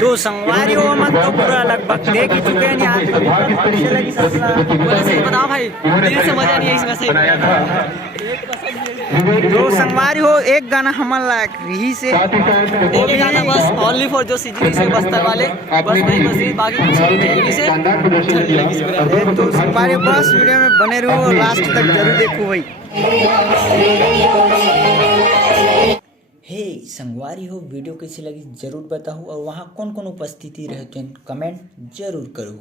तो संगवारियों मन तो पूरा लगभग देख ही चुके हैं यार। बोले सही बताओ भाई, दिल से मजा नहीं है इसमें। सही तो संगवारी हो एक गाना हमारे लायक रही से वो भी गाना बस ओनली फॉर जो सीजी से बस्तर वाले बस वही बस बाकी कुछ नहीं से। तो संगवारी बस वीडियो में बने रहो और लास्ट तक जरूर देखो भाई। हे संगवारी हो वीडियो कैसी लगी जरूर बताओ और वहाँ कौन कौन उपस्थिति रहते हैं कमेंट जरूर करो।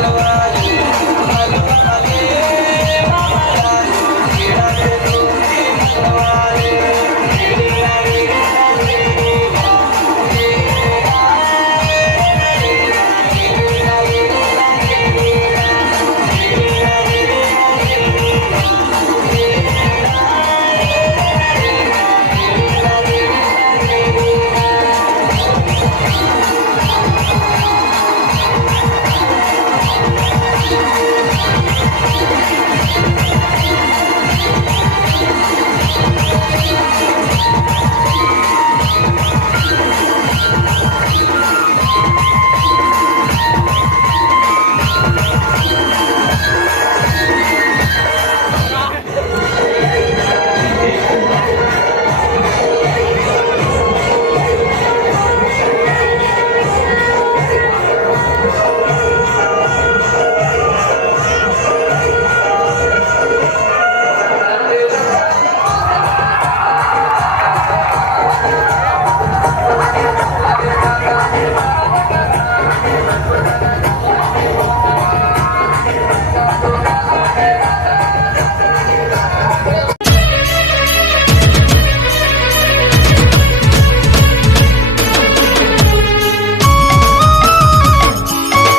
Bye.